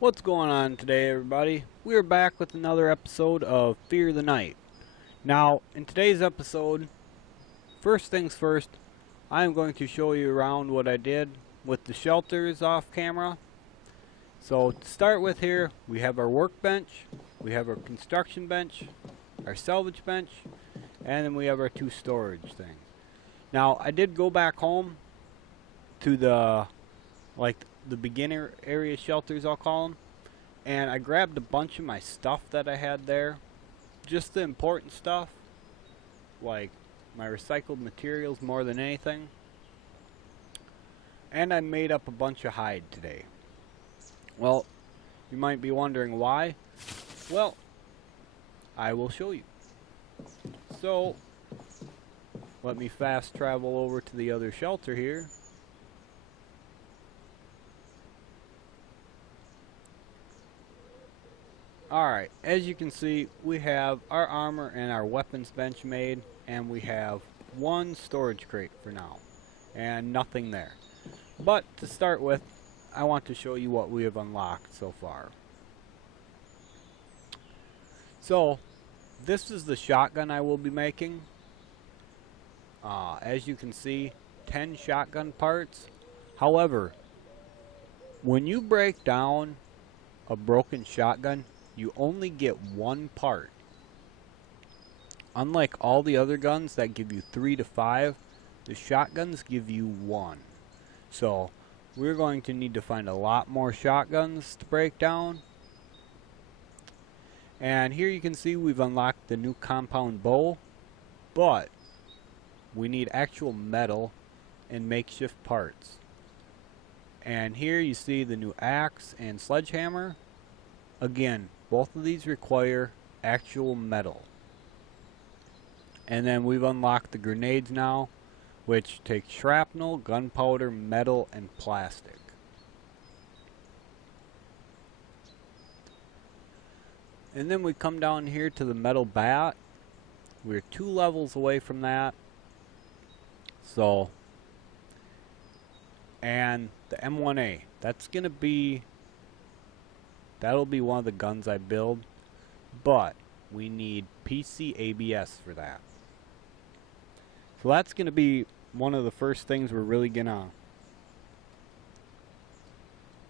What's going on today, everybody? We're back with another episode of Fear the Night. Now, in today's episode, first things first, I'm going to show you around what I did with the shelters off camera. So, to start with here, we have our workbench, we have our construction bench, our salvage bench, and then we have our two storage things. Now, I did go back home to the beginner area shelters, I'll call them, and I grabbed a bunch of my stuff that I had there, just the important stuff, like my recycled materials more than anything, and I made up a bunch of hide today. Well, you might be wondering why. Well, I will show you. So, let me fast travel over to the other shelter here. Alright, as you can see, we have our armor and our weapons bench made, and we have one storage crate for now, and nothing there. But to start with, I want to show you what we have unlocked so far. So, this is the shotgun I will be making. As you can see, 10 shotgun parts. However, when you break down a broken shotgun, you only get one part. Unlike all the other guns that give you 3 to 5, the shotguns give you 1. So we're going to need to find a lot more shotguns to break down. And here you can see we've unlocked the new compound bow, but we need actual metal and makeshift parts. And here you see the new axe and sledgehammer. Again, both of these require actual metal. And then we've unlocked the grenades now, which take shrapnel, gunpowder, metal, and plastic. And then we come down here to the metal bat. We're 2 levels away from that. So, and the M1A, that'll be one of the guns I build, but we need PC ABS for that. So that's going to be one of the first things we're really going to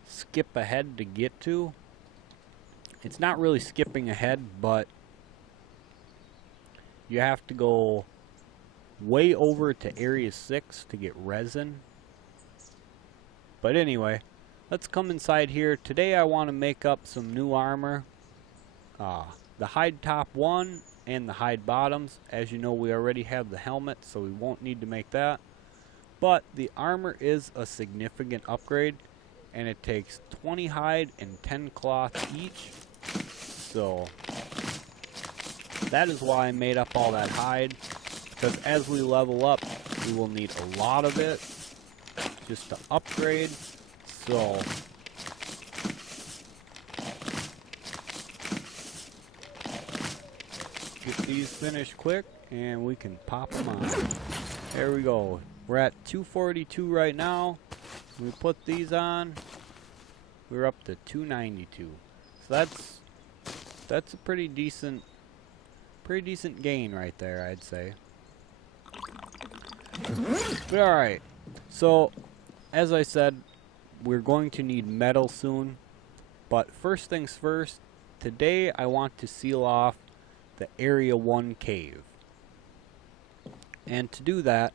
skip ahead to get to. It's not really skipping ahead, but you have to go way over to Area 6 to get resin. But anyway, let's come inside here. Today I want to make up some new armor. The hide top 1 and the hide bottoms. As you know, we already have the helmet, so we won't need to make that. But the armor is a significant upgrade, and it takes 20 hide and 10 cloth each. So that is why I made up all that hide, because as we level up, we will need a lot of it just to upgrade. So get these finished quick and we can pop them on. There we go. We're at 242 right now. We put these on, we're up to 292. So that's a pretty decent gain right there, I'd say. But alright. So as I said, we're going to need metal soon, but first things first, today I want to seal off the Area 1 cave. And to do that,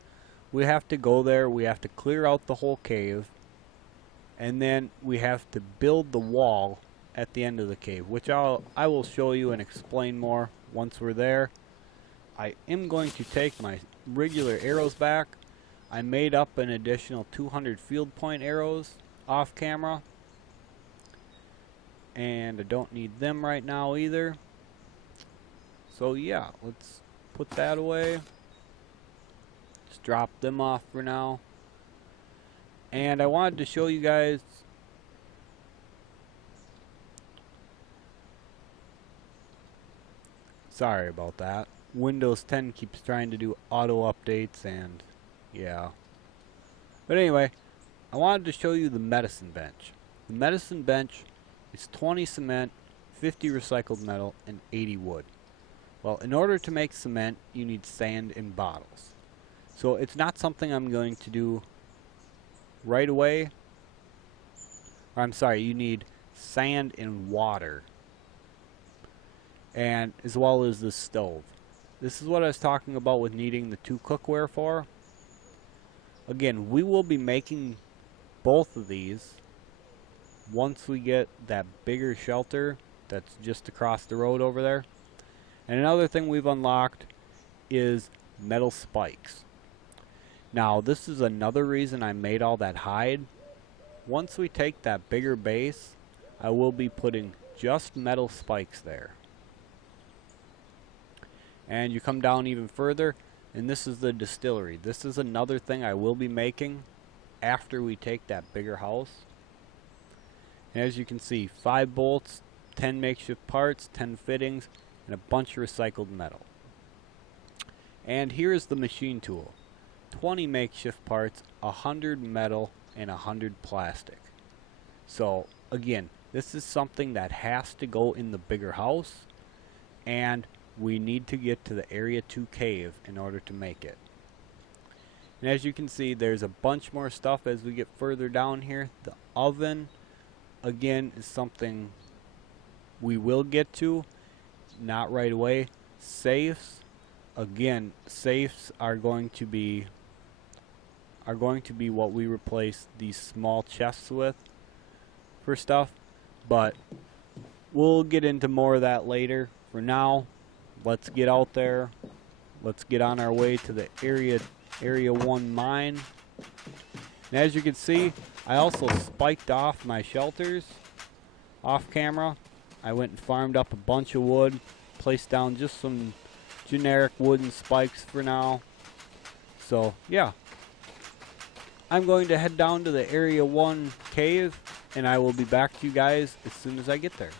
we have to go there, we have to clear out the whole cave, and then we have to build the wall at the end of the cave, which I will show you and explain more once we're there. I am going to take my regular arrows back. I made up an additional 200 field point arrows off camera, and I don't need them right now either. So yeah, let's put that away. Just drop them off for now. And I wanted to show you guys sorry about that. Windows 10 keeps trying to do auto updates, and yeah. But anyway, I wanted to show you the medicine bench. The medicine bench It's 20 cement, 50 recycled metal, and 80 wood. Well, in order to make cement, you need sand in bottles. So it's not something I'm going to do right away. Or I'm sorry, you need sand and water. And as well as the stove. This is what I was talking about with needing the 2 cookware for. Again, we will be making both of these once we get that bigger shelter that's just across the road over there. And another thing we've unlocked is metal spikes. Now, this is another reason I made all that hide. Once we take that bigger base, I will be putting just metal spikes there. And you come down even further, and this is the distillery. This is another thing I will be making after we take that bigger house. And as you can see, 5 bolts, 10 makeshift parts, 10 fittings, and a bunch of recycled metal. And here is the machine tool. 20 makeshift parts, 100 metal, and 100 plastic. So again, this is something that has to go in the bigger house, and we need to get to the Area 2 cave in order to make it. And as you can see, there's a bunch more stuff as we get further down here. The oven, again, is something we will get to, not right away. Safes, again, safes are going to be what we replace these small chests with for stuff, but we'll get into more of that later. For now, let's get out there. Let's get on our way to the Area 1 mine. And as you can see, I also spiked off my shelters off camera. I went and farmed up a bunch of wood, placed down just some generic wooden spikes for now. So yeah, I'm going to head down to the Area 1 cave, and I will be back to you guys as soon as I get there.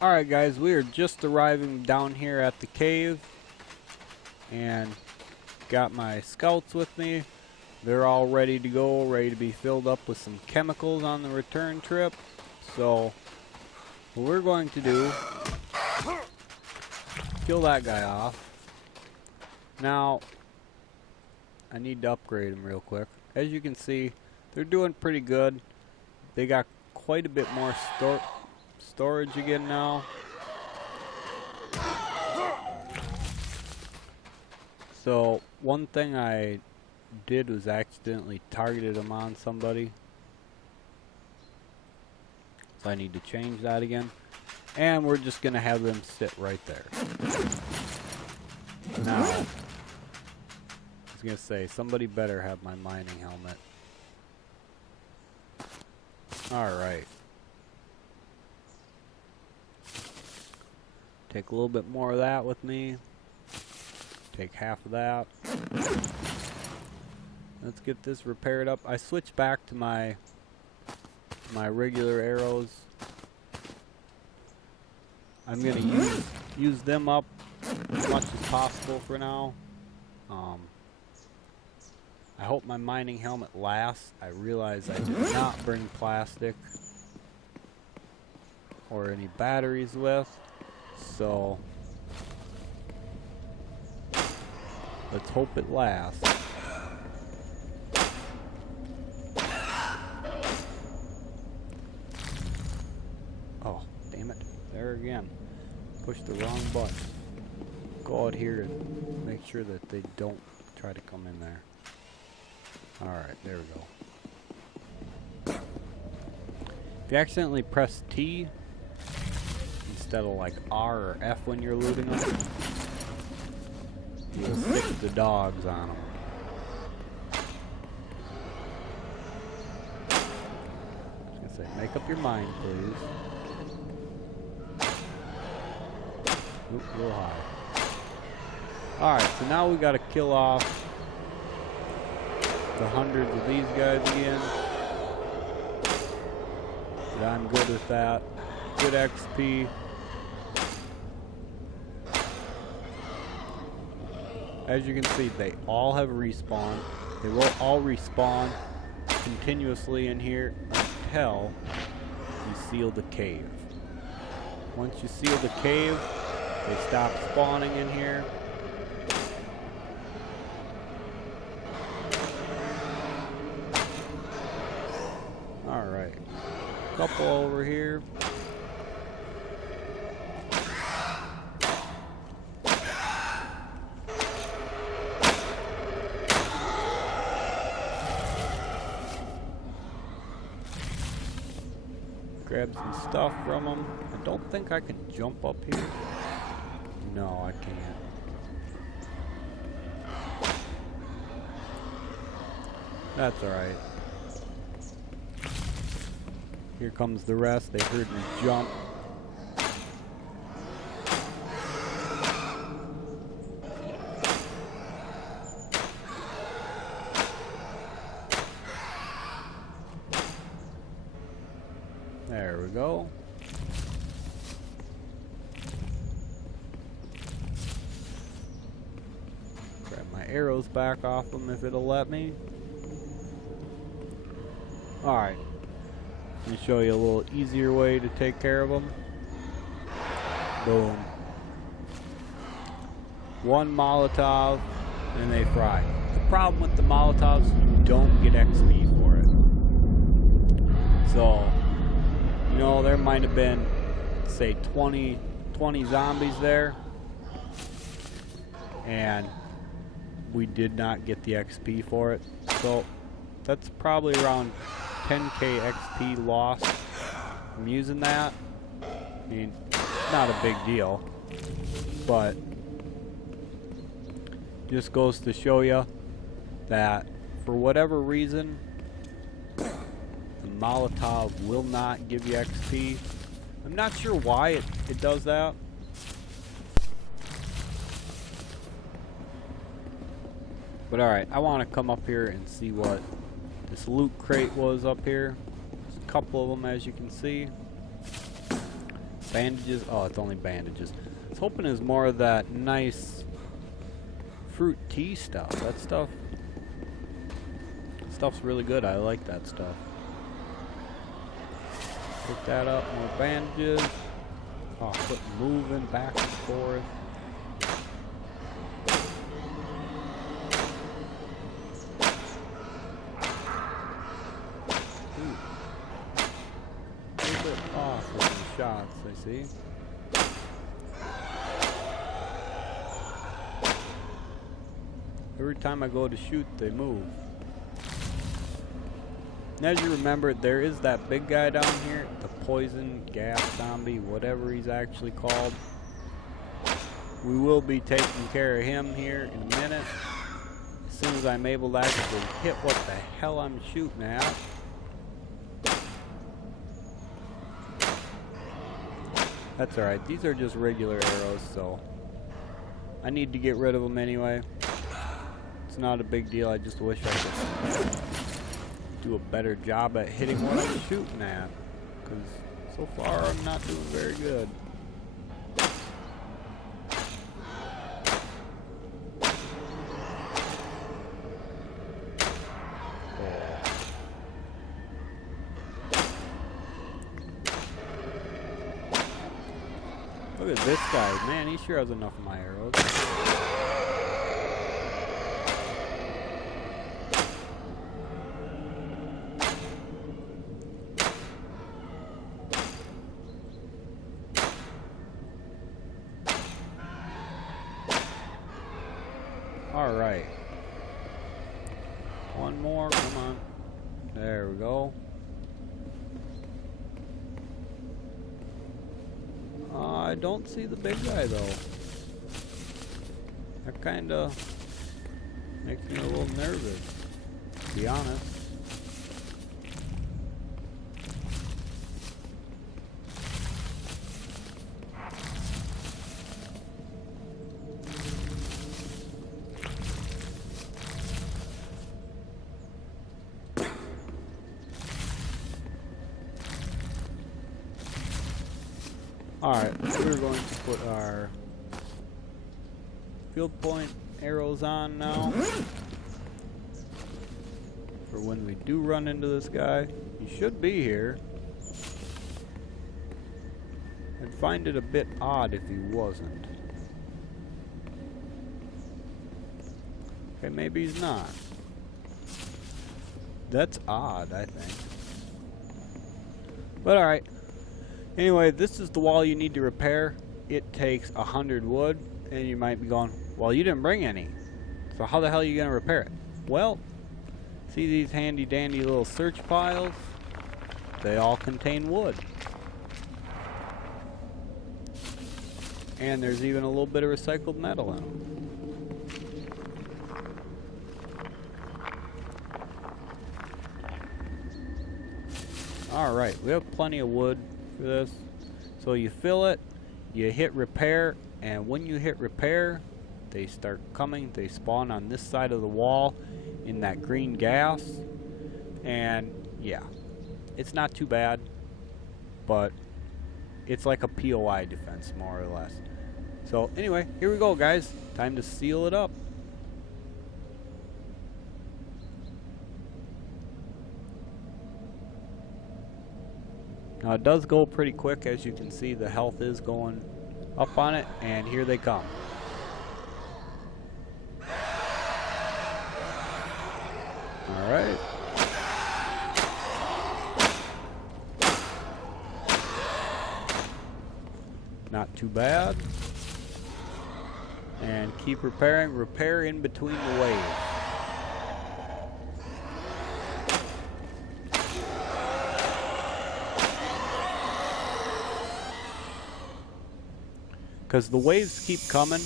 Alright guys, we are just arriving down here at the cave, and got my scouts with me. They're all ready to go, ready to be filled up with some chemicals on the return trip. So what we're going to do, kill that guy off. Now I need to upgrade them real quick. As you can see, they're doing pretty good. They got quite a bit more storage again now. So one thing I did was accidentally targeted them on somebody. So I need to change that again. And we're just going to have them sit right there. Now, I was going to say, somebody better have my mining helmet. Alright. Take a little bit more of that with me. Take half of that. Let's get this repaired up. I switched back to my regular arrows. I'm gonna use them up as much as possible for now. I hope my mining helmet lasts. I realize I did not bring plastic or any batteries with, so let's hope it lasts. Oh, damn it. There again. Pushed the wrong button. Go out here and make sure that they don't try to come in there. Alright, there we go. If you accidentally press T instead of like R or F when you're looting them, you'll stick the dogs on them. I was gonna say, make up your mind, please. Oop, a little high. Alright, so now we gotta kill off the hundreds of these guys again. Yeah, I'm good with that. Good XP. As you can see, they all have respawned. They will all respawn continuously in here until you seal the cave. Once you seal the cave, they stop spawning in here. Alright. Couple over here. Grab some stuff from them. I don't think I can jump up here. No, I can't. That's alright. Here comes the rest. They heard me jump. There we go. Grab my arrows back off them if it'll let me. Alright. Let me show you a little easier way to take care of them. Boom. One Molotov and they fry. The problem with the Molotovs, you don't get XP for it. So, you know, there might have been, say, 20 zombies there. And we did not get the XP for it. So, that's probably around 10k XP lost from using that. I mean, not a big deal, but just goes to show you that for whatever reason, the Molotov will not give you XP. I'm not sure why it does that. But alright, I want to come up here and see what this loot crate was up here. There's a couple of them, as you can see. Bandages. Oh, it's only bandages. I was hoping it was more of that nice fruit tea stuff. That stuff's really good. I like that stuff. Pick that up. More bandages. Oh, quit moving back and forth. Off with some shots, I see. Every time I go to shoot, they move. And as you remember, there is that big guy down here, the poison gas zombie, whatever he's actually called. We will be taking care of him here in a minute. As soon as I'm able to actually hit what the hell I'm shooting at. That's alright, these are just regular arrows, so I need to get rid of them anyway. It's not a big deal, I just wish I could do a better job at hitting what I'm shooting at. Because so far I'm not doing very good. Look at this guy. Man, he sure has enough of my arrows. Alright. One more. Come on. There we go. I don't see the big guy though. That kinda makes me a little nervous, to be honest. Alright, we're going to put our field point arrows on now. for when we do run into this guy. He should be here. I'd find it a bit odd if he wasn't. Okay, maybe he's not. That's odd, I think. But alright. Anyway, this is the wall you need to repair. It takes 100 wood, and you might be going, well, you didn't bring any. So how the hell are you going to repair it? Well, see these handy dandy little search piles? They all contain wood. And there's even a little bit of recycled metal in them. Alright, we have plenty of wood for this. So you fill it, you hit repair, and when you hit repair, they start coming. They spawn on this side of the wall in that green gas. And yeah, it's not too bad, but it's like a POI defense, more or less. So anyway, here we go, guys. Time to seal it up. Now it does go pretty quick. As you can see, the health is going up on it, and here they come. Alright. Not too bad. And keep repairing. Repair in between the waves. Because the waves keep coming,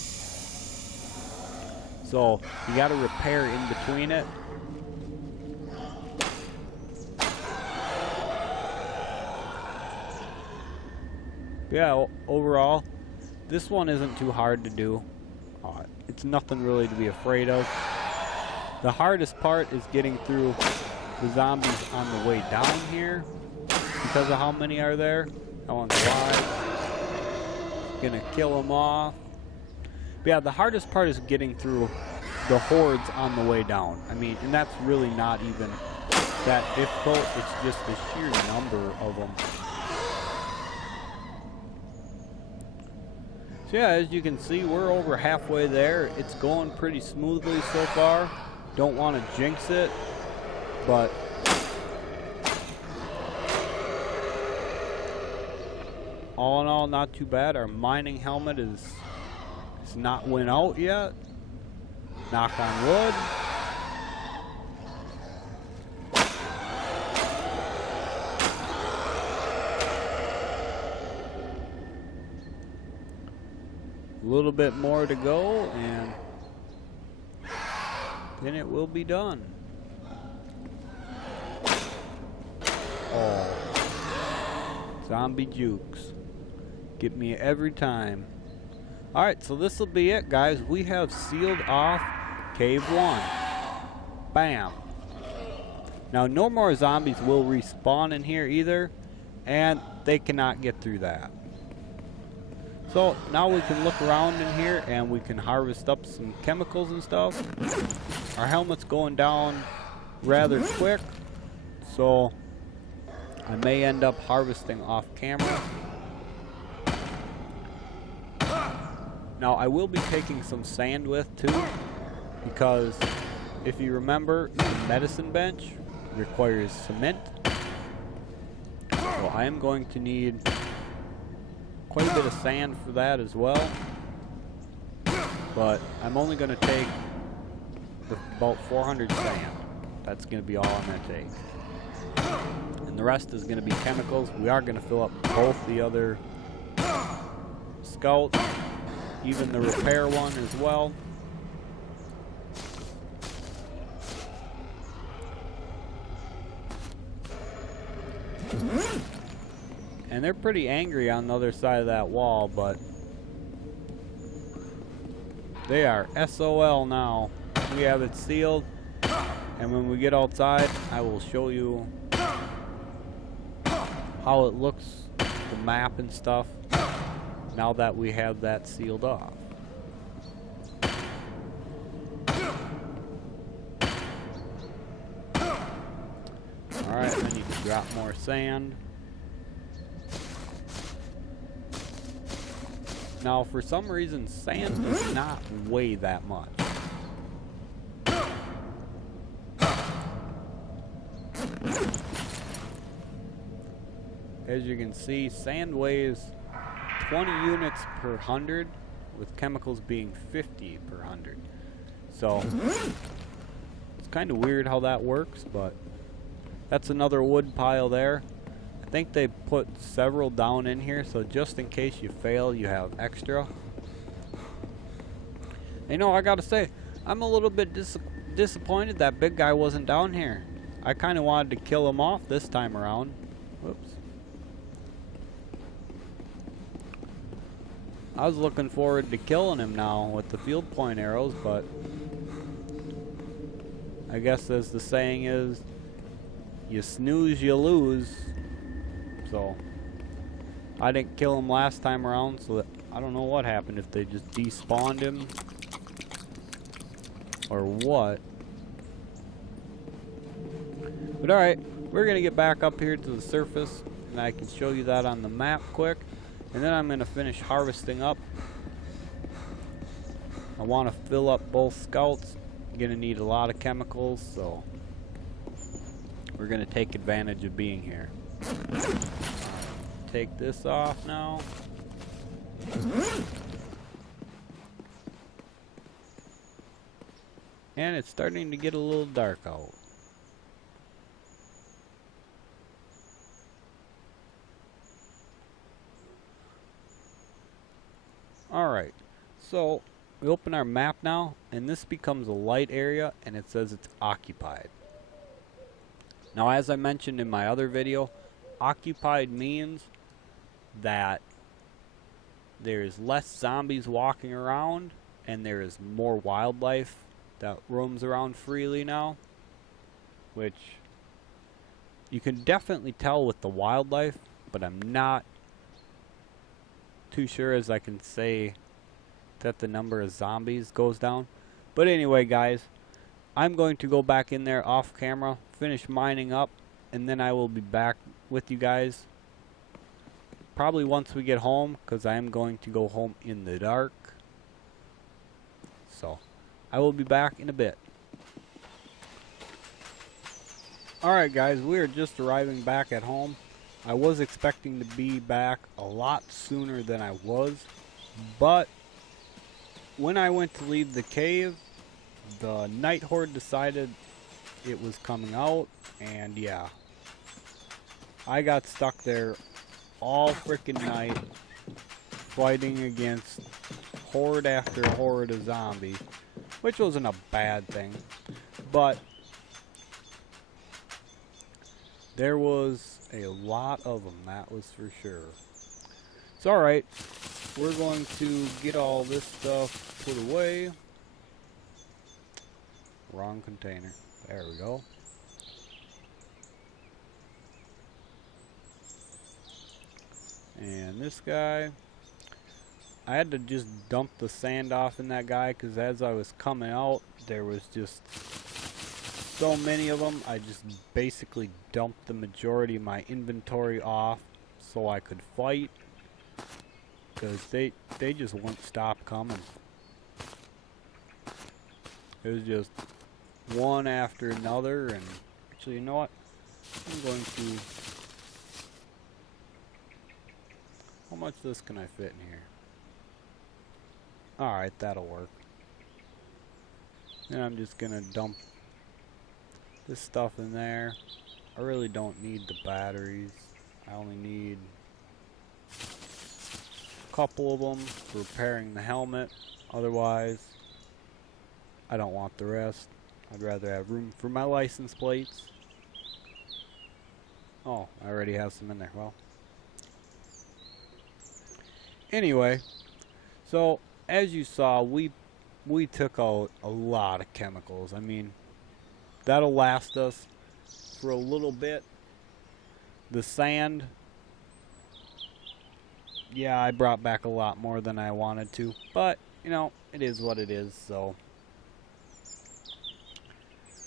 so you got to repair in between it. Yeah, overall, this one isn't too hard to do. It's nothing really to be afraid of. The hardest part is getting through the zombies on the way down here, because of how many are there. That one's wide. Gonna kill them off. But yeah, the hardest part is getting through the hordes on the way down. I mean, and that's really not even that difficult. It's just the sheer number of them. So yeah, as you can see, we're over halfway there. It's going pretty smoothly so far. Don't want to jinx it, but all in all, not too bad. Our mining helmet is not went out yet. Knock on wood. A little bit more to go, and then it will be done. Oh, zombie jukes. Get me every time. Alright, so this will be it, guys. We have sealed off Cave 1. Bam. Now, no more zombies will respawn in here either, and they cannot get through that. So, now we can look around in here, and we can harvest up some chemicals and stuff. Our helmet's going down rather quick, so I may end up harvesting off camera. Now, I will be taking some sand with, too, because if you remember, the medicine bench requires cement. So I am going to need quite a bit of sand for that as well. But I'm only going to take about 400 sand. That's going to be all I'm going to take. And the rest is going to be chemicals. We are going to fill up both the other scouts, even the repair one as well. And they're pretty angry on the other side of that wall, but they are SOL now. We have it sealed, and when we get outside, I will show you how it looks, the map and stuff, now that we have that sealed off. Alright, I need to drop more sand. Now, for some reason, sand does not weigh that much. As you can see, sand weighs 20 units per 100, with chemicals being 50 per 100. So, it's kind of weird how that works, but that's another wood pile there. I think they put several down in here, so just in case you fail, you have extra. You know, I gotta say, I'm a little bit disappointed that big guy wasn't down here. I kind of wanted to kill him off this time around. Whoops. I was looking forward to killing him now with the field point arrows, but I guess as the saying is, you snooze, you lose. So, I didn't kill him last time around, so that, I don't know what happened, if they just despawned him or what. But alright, we're gonna get back up here to the surface, and I can show you that on the map quick. And then I'm going to finish harvesting up. I want to fill up both scouts. I'm going to need a lot of chemicals, so we're going to take advantage of being here. Take this off now. And it's starting to get a little dark out. Alright, so we open our map now, and this becomes a light area, and it says it's occupied. Now, as I mentioned in my other video, occupied means that there's less zombies walking around, and there is more wildlife that roams around freely now, which you can definitely tell with the wildlife, but I'm not too sure as I can say that the number of zombies goes down. But anyway, guys, I'm going to go back in there off camera, finish mining up, and then I will be back with you guys probably once we get home, because I am going to go home in the dark. So I will be back in a bit. Alright guys, we are just arriving back at home. I was expecting to be back a lot sooner than I was, but when I went to leave the cave, the night horde decided it was coming out, and yeah, I got stuck there all freaking night fighting against horde after horde of zombies, which wasn't a bad thing, but there was a lot of them, that was for sure. It's alright. We're going to get all this stuff put away. Wrong container. There we go. And this guy, I had to just dump the sand off in that guy, because as I was coming out, there was just so many of them. I just basically dumped the majority of my inventory off so I could fight, because they just wouldn't stop coming. It was just one after another. And actually, you know what, I'm going to, how much of this can I fit in here? Alright, that'll work. And I'm just gonna dump this stuff in there. I really don't need the batteries. I only need a couple of them for repairing the helmet. Otherwise, I don't want the rest. I'd rather have room for my license plates. Oh, I already have some in there. Well, anyway, so as you saw, we took out a lot of chemicals. I mean, that'll last us for a little bit. The sand, yeah, I brought back a lot more than I wanted to, but you know, it is what it is. So,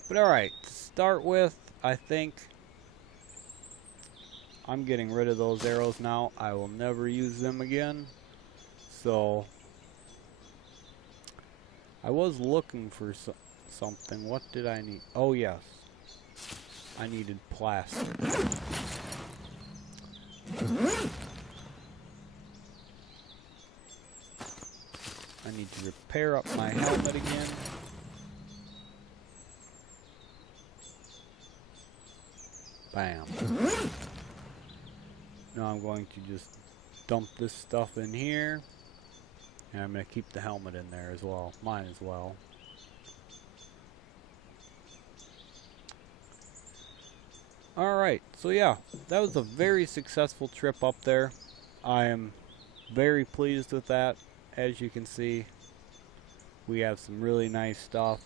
but alright, to start with, I think I'm getting rid of those arrows now. I will never use them again. So I was looking for something. What did I need? Oh yes, I needed plastic. I need to repair up my helmet again. Bam. Now I'm going to just dump this stuff in here. And I'm going to keep the helmet in there as well. Mine as well. Alright, so yeah, that was a very successful trip up there. I am very pleased with that. As you can see, we have some really nice stuff.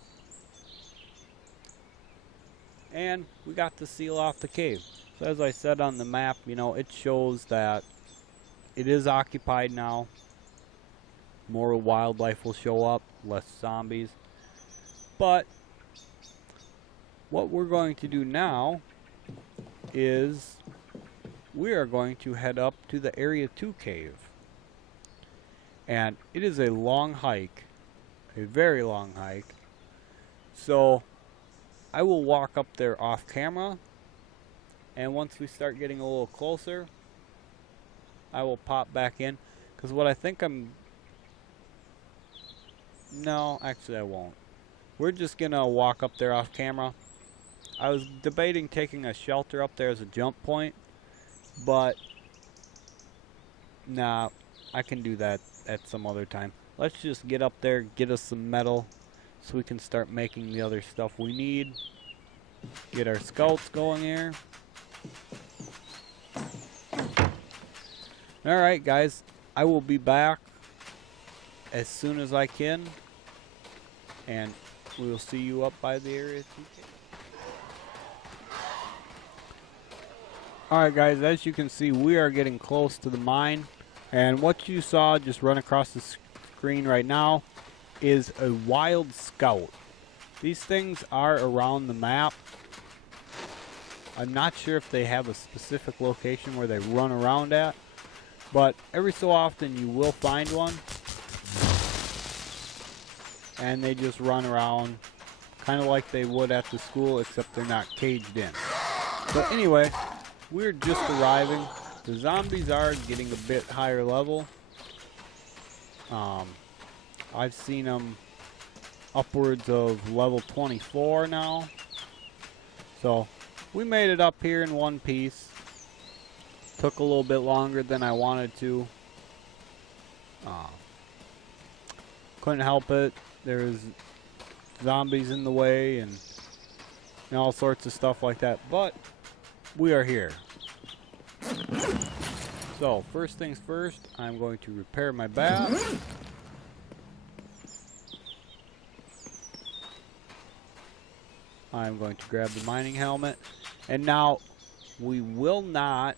And we got to seal off the cave. So as I said on the map, you know, it shows that it is occupied now. More wildlife will show up, less zombies. But what we're going to do now is we are going to head up to the Area 2 cave. And it is a long hike, a very long hike. So I will walk up there off camera, and once we start getting a little closer, I will pop back in. Because what I think no, actually I won't. We're just gonna walk up there off camera. I was debating taking a shelter up there as a jump point, but nah, I can do that at some other time. Let's just get up there, get us some metal, so we can start making the other stuff we need. Get our scouts going here. Alright guys, I will be back as soon as I can, and we will see you up by the Area 2 cave. Alright guys, as you can see, we are getting close to the mine, and what you saw just run across the screen right now is a wild scout. These things are around the map. I'm not sure if they have a specific location where they run around at, but every so often you will find one, and they just run around kind of like they would at the school, except they're not caged in. But anyway, we're just arriving. The zombies are getting a bit higher level. I've seen them upwards of level 24 now. So we made it up here in one piece. Took a little bit longer than I wanted to. Couldn't help it. There's zombies in the way and all sorts of stuff like that. But we are here. So first things first, I'm going to repair my bat. I'm going to grab the mining helmet. And now we will not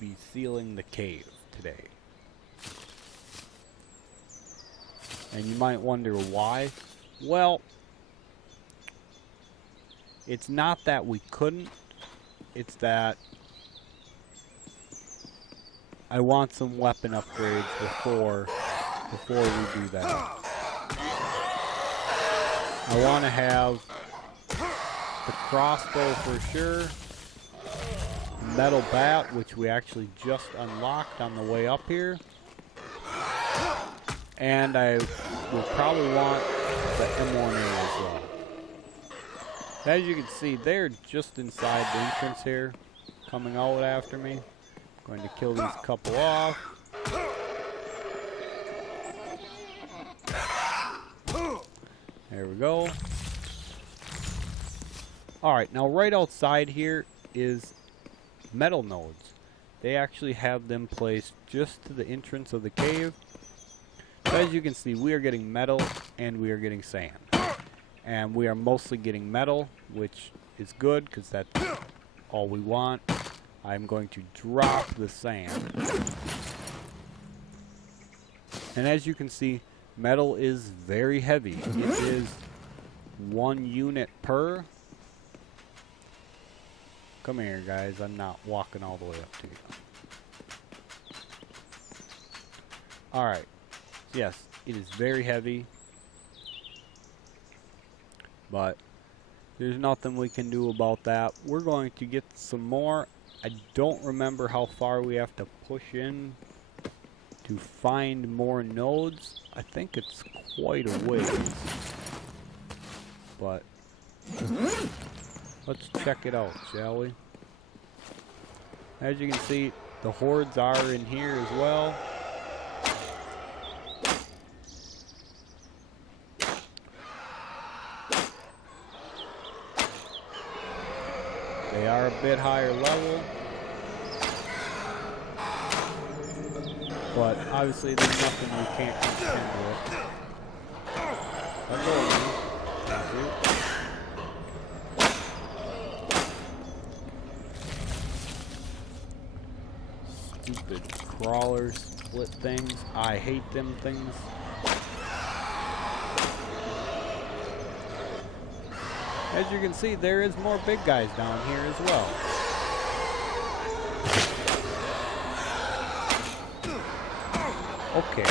be sealing the cave today. And you might wonder why. Well, it's not that we couldn't, it's that I want some weapon upgrades before we do that. I want to have the crossbow for sure, metal bat, which we actually just unlocked on the way up here, and I will probably want the M1A as well. As you can see, they're just inside the entrance here, coming out after me. I'm going to kill these couple off. There we go. Alright, now right outside here is metal nodes. They actually have them placed just to the entrance of the cave. So as you can see, we are getting metal and we are getting sand. And we are mostly getting metal, which is good because that's all we want. I'm going to drop the sand. And as you can see, metal is very heavy. It is 1 unit per. Come here, guys. I'm not walking all the way up to you. Alright. Yes, it is very heavy. But there's nothing we can do about that. We're going to get some more. I don't remember how far we have to push in to find more nodes. I think it's quite a ways. But let's check it out, shall we? As you can see, the hordes are in here as well. They are a bit higher level, but obviously there's nothing we can't contend with. Let go of me. Thank you. Stupid crawlers, split things. I hate them things. As you can see, there is more big guys down here as well. Okay.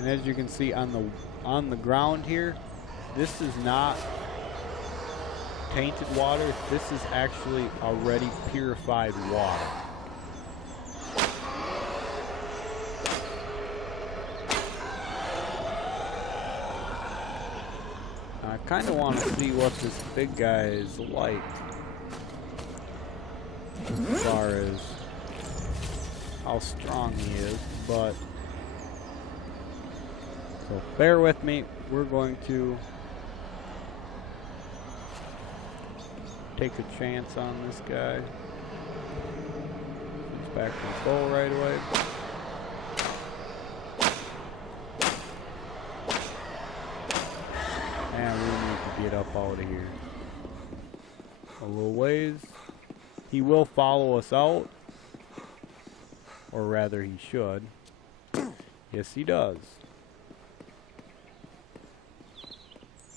And as you can see on the ground here, this is not tainted water. This is actually already purified water. I kind of want to see what this big guy is like, as far as how strong he is, but so bear with me. We're going to take a chance on this guy. He's back in full right away. And we need to get up out of here. A little ways. He will follow us out. Or rather, he should. Yes, he does.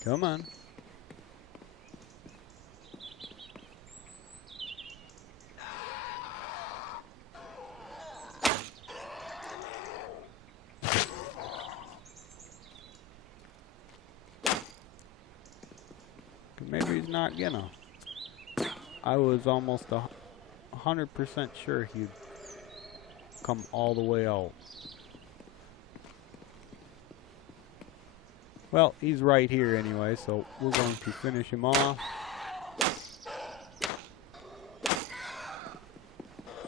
Come on. Maybe he's not gonna. I was almost 100% sure he'd come all the way out. Well, he's right here anyway, so we're going to finish him off.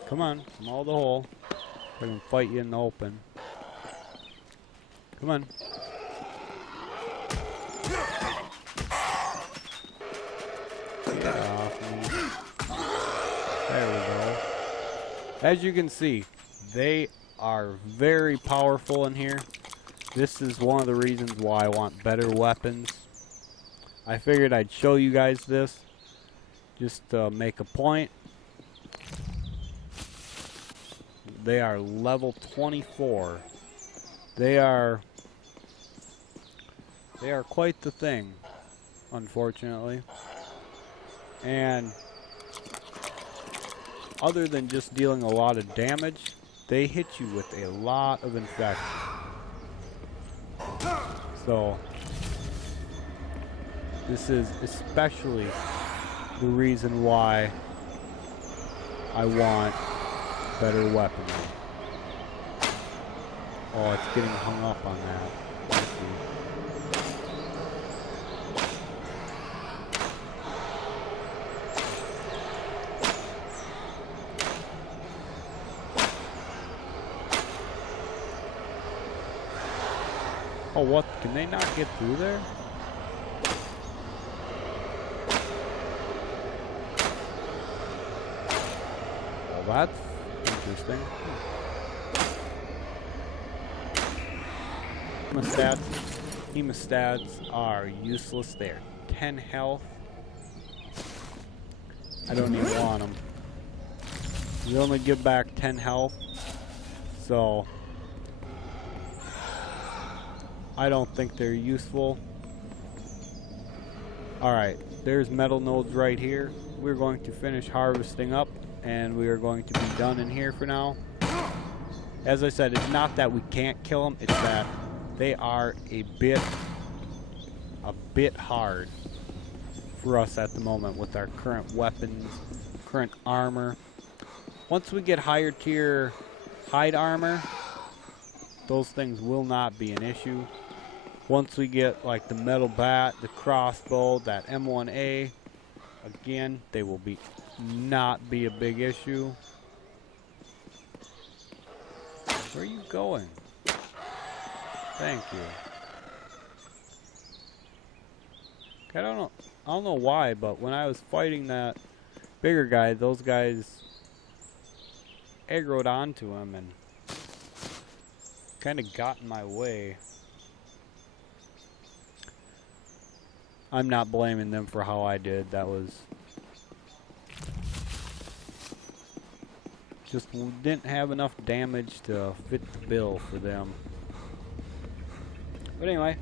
Come on, come out of the hole. I can fight you in the open. Come on. Get off me. There we go. As you can see, they are very powerful in here. This is one of the reasons why I want better weapons. I figured I'd show you guys this just to make a point. They are level 24. They are quite the thing, unfortunately. And other than just dealing a lot of damage, they hit you with a lot of infection. So this is especially the reason why I want better weaponry. Oh, it's getting hung up on that. Oh, what? Can they not get through there? Well, that's interesting. Hemostats are useless. They're 10 health. I don't even want them. You only give back 10 health. So I don't think they're useful. Alright, there's metal nodes right here. We're going to finish harvesting up, and we are going to be done in here for now. As I said, it's not that we can't kill them, it's that they are a bit hard for us at the moment with our current weapons, current armor. Once we get higher tier hide armor, those things will not be an issue. Once we get like the metal bat, the crossbow, that M1A, again, they will not be a big issue. Where are you going? Thank you. I don't know why, but when I was fighting that bigger guy, those guys aggroed onto him and kind of got in my way. I'm not blaming them for how I did. That was just didn't have enough damage to fit the bill for them. But anyway,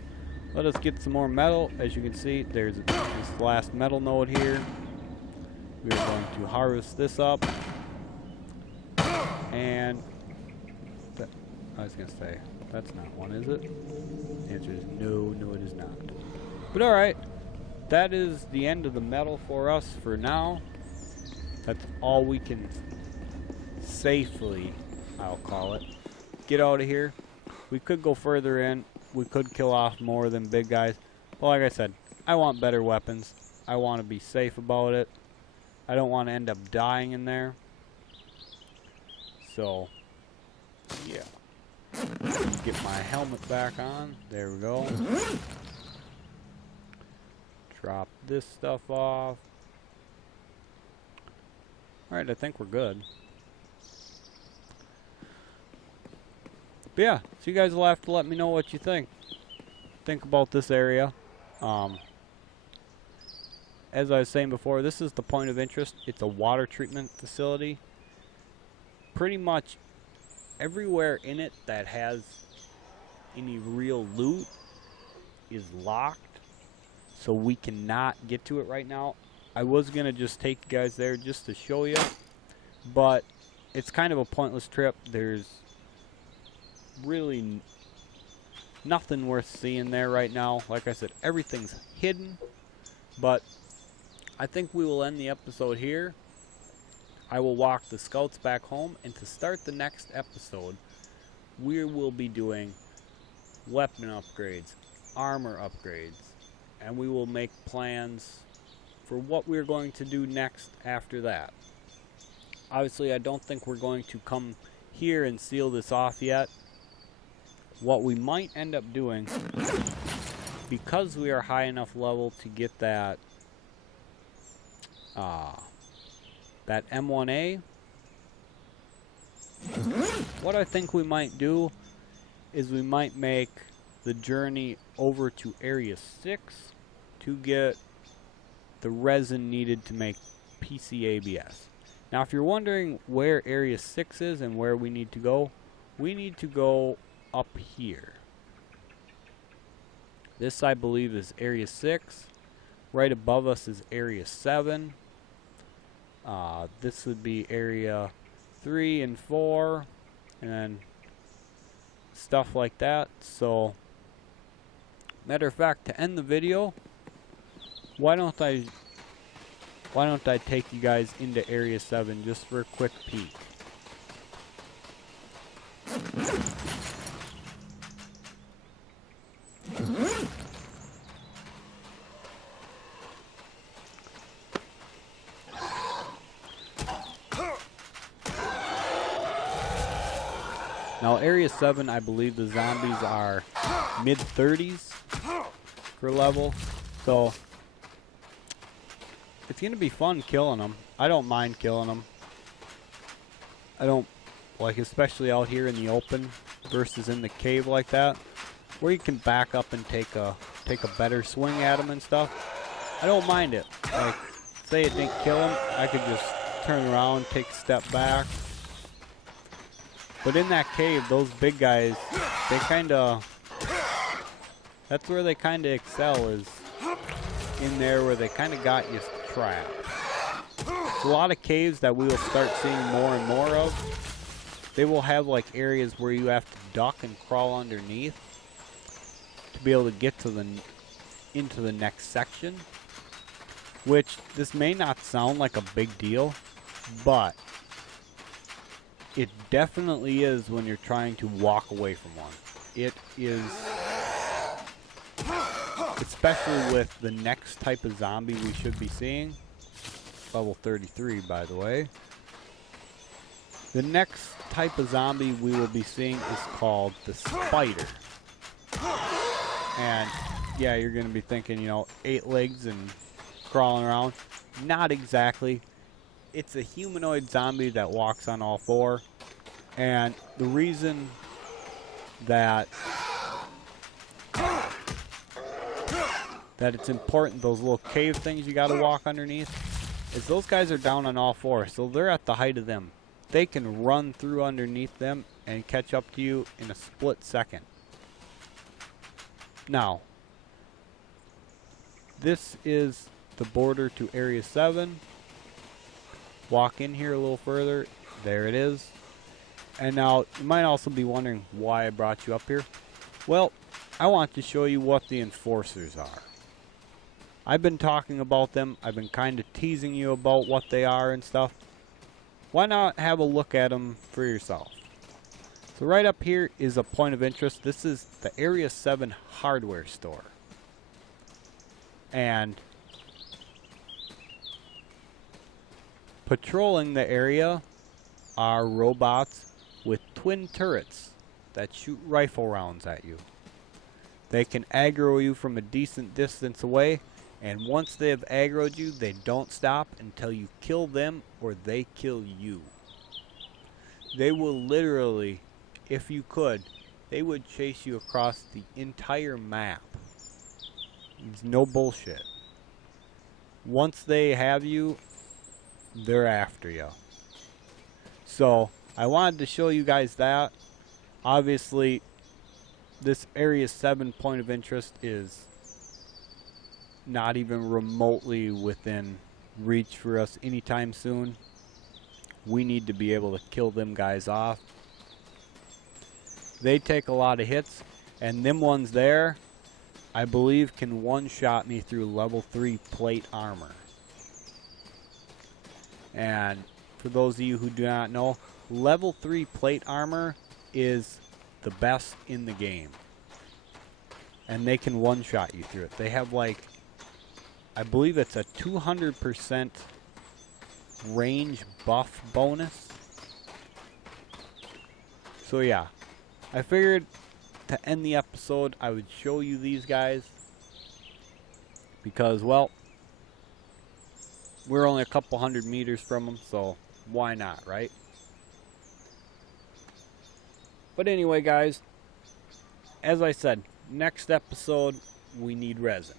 let us get some more metal. As you can see, there's this last metal node here. We are going to harvest this up. And I was going to say, that's not one, is it? The answer is no, it is not. But alright, that is the end of the metal for us for now. That's all we can safely, I'll call it, get out of here. We could go further in. We could kill off more than big guys. But like I said, I want better weapons. I want to be safe about it. I don't want to end up dying in there. So, yeah. Get my helmet back on. There we go. Drop this stuff off. Alright, I think we're good. But yeah, so you guys will have to let me know what you think about this area. As I was saying before, this is the point of interest. It's a water treatment facility. Pretty much everywhere in it that has any real loot is locked, so we cannot get to it right now. I was gonna just take you guys there just to show you, but it's kind of a pointless trip. There's really nothing worth seeing there right now. Like I said, everything's hidden, but I think we will end the episode here. I will walk the scouts back home, and to start the next episode, we will be doing weapon upgrades, armor upgrades, and we will make plans for what we're going to do next after that. Obviously, I don't think we're going to come here and seal this off yet. What we might end up doing, because we are high enough level to get that that M1A, what I think we might do is we might make the journey over to Area 6 to get the resin needed to make PCABS. Now, if you're wondering where Area 6 is and where we need to go up here. This, I believe, is Area 6. Right above us is Area 7. This would be Area 3 and 4, and then stuff like that. So, matter of fact, to end the video, why don't I take you guys into Area 7 just for a quick peek. Now, Area 7, I believe the zombies are mid-30s per level, so it's going to be fun killing them. I don't mind killing them. I don't, like, especially out here in the open versus in the cave like that, where you can back up and take a better swing at them and stuff. I don't mind it. Like, say it didn't kill them, I could just turn around, take a step back. But in that cave, those big guys, they kind of That's where they kind of excel, is in there where they kind of got you trapped. There's a lot of caves that we will start seeing more and more of. They will have like areas where you have to duck and crawl underneath to be able to get to into the next section. Which, this may not sound like a big deal, but it definitely is when you're trying to walk away from one. It is, especially with the next type of zombie we should be seeing. Level 33, by the way. The next type of zombie we will be seeing is called the spider. And yeah, you're going to be thinking, you know, 8 legs and crawling around. Not exactly. It's a humanoid zombie that walks on all 4. And the reason that it's important, those little cave things you got to walk underneath, is those guys are down on all 4. So they're at the height of them. They can run through underneath them and catch up to you in a split second. Now, this is the border to Area 7. Walk in here a little further. There it is. And now, you might also be wondering why I brought you up here. Well, I want to show you what the enforcers are. I've been talking about them. I've been kind of teasing you about what they are and stuff. Why not have a look at them for yourself? So right up here is a point of interest. This is the Area 7 hardware store. And patrolling the area are robots with twin turrets that shoot rifle rounds at you. They can aggro you from a decent distance away, and once they have aggroed you, they don't stop until you kill them or they kill you. They will literally, if you could, they would chase you across the entire map. It's no bullshit. Once they have you, they're after you. So, I wanted to show you guys that. Obviously, this Area 7 point of interest is not even remotely within reach for us anytime soon. We need to be able to kill them guys off. They take a lot of hits, and them ones there, I believe, can one-shot me through level 3 plate armor. And for those of you who do not know, level 3 plate armor is the best in the game. And they can one-shot you through it. They have like, I believe it's a 200% range buff bonus. So yeah, I figured to end the episode I would show you these guys. Because, well, we're only a couple 100 meters from them, so why not, right? But anyway, guys, as I said, next episode we need resin,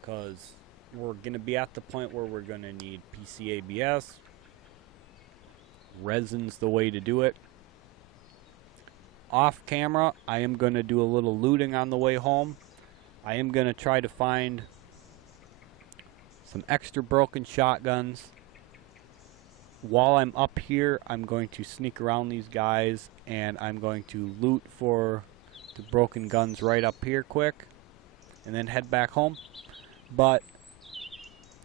because we're going to be at the point where we're going to need PCABS. Resin's the way to do it. Off camera, I am going to do a little looting on the way home. I am going to try to find some extra broken shotguns. While I'm up here, I'm going to sneak around these guys, and I'm going to loot for the broken guns right up here quick, and then head back home. But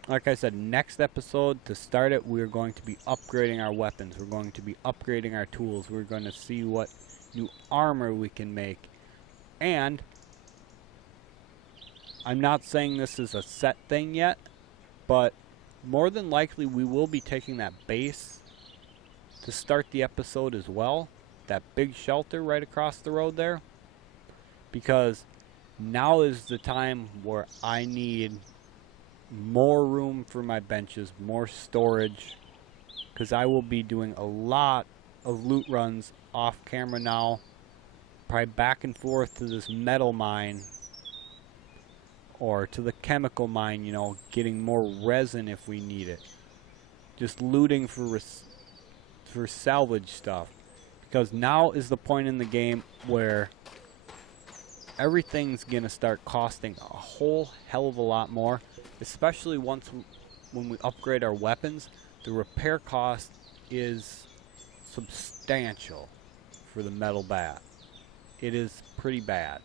like I said, next episode, to start it, we're going to be upgrading our weapons. We're going to be upgrading our tools. We're going to see what new armor we can make. And I'm not saying this is a set thing yet, but more than likely we will be taking that base to start the episode as well. That big shelter right across the road there. Because now is the time where I need more room for my benches, more storage. Because I will be doing a lot of loot runs off camera now. Probably back and forth to this metal mine. Or to the chemical mine, you know, getting more resin if we need it. Just looting for salvage stuff. Because now is the point in the game where everything's gonna start costing a whole hell of a lot more, especially when we upgrade our weapons. The repair cost is substantial for the metal bat. It is pretty bad.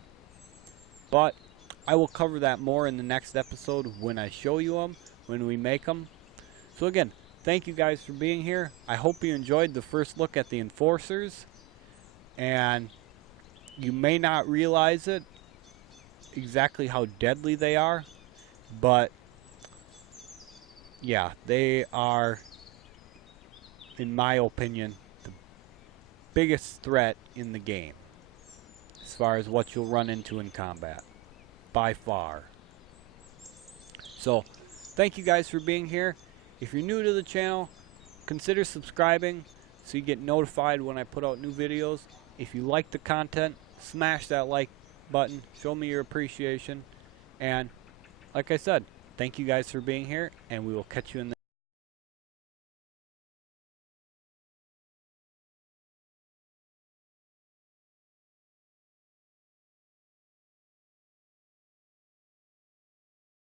But I will cover that more in the next episode when I show you them, when we make them. So again, thank you guys for being here. I hope you enjoyed the first look at the Enforcers. And you may not realize it, exactly how deadly they are. But yeah, they are, in my opinion, the biggest threat in the game as far as what you'll run into in combat, by far. So thank you guys for being here. If you're new to the channel, consider subscribing so you get notified when I put out new videos. If you like the content, smash that like button, show me your appreciation, and like I said, thank you guys for being here, and we will catch you in the